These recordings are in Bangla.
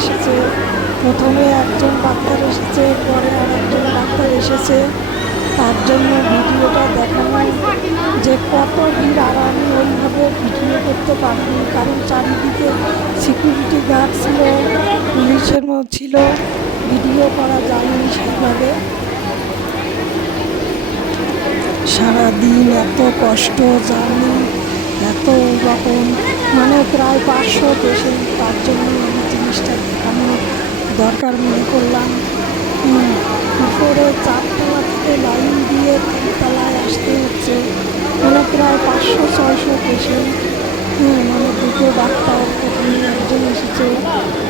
এসেছে। প্রথমে একজন ডাক্তার এসেছে, পরে আর একজন ডাক্তার এসেছে, তার জন্য ভিডিওটা দেখানো যে কত ভিড়। আর আমি ওইভাবে ভিডিও করতে পারিনি, কারণ চারিদিকে সিকিউরিটি গার্ড ছিল, পুলিশের ছিল, ভিডিও করা যায়নি সেইভাবে। সারাদিন এত কষ্ট, জার্নি, এত রকম, মানে প্রায় 500 পেশেন্ট, তার জন্য আমি জিনিসটা দেখানো দরকার মনে করলাম। উপরে 4তলা থেকে লাইন দিয়ে 3তলায় আসতে হচ্ছে, মানে প্রায় 500-600 পেশেন্ট। মানে দুটো ডাক্তার, প্রথমে একজন এসেছে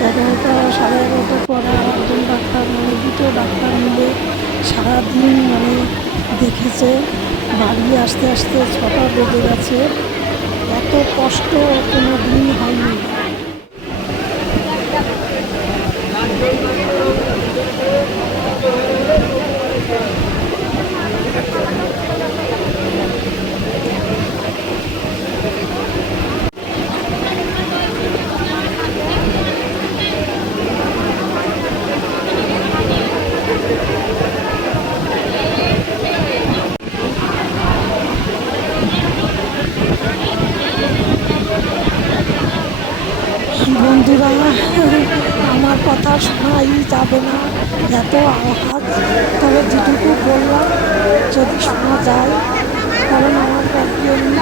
11টা, 11:30টার পরে আর একজন ডাক্তার, মানে দুটো ডাক্তার মিলে সারাদিন মানে দেখেছে। বাড়ি আসতে আসতে 6টা বেজে গেছে। এত কষ্ট কোনো দিন হয়নি। বন্ধুরা, আমার কথা শোনাই যাবে না, এত আওয়াজ। তবে যেটুকু বললাম যদি শোনা যায়, কারণ আমার বাড়ি এমনি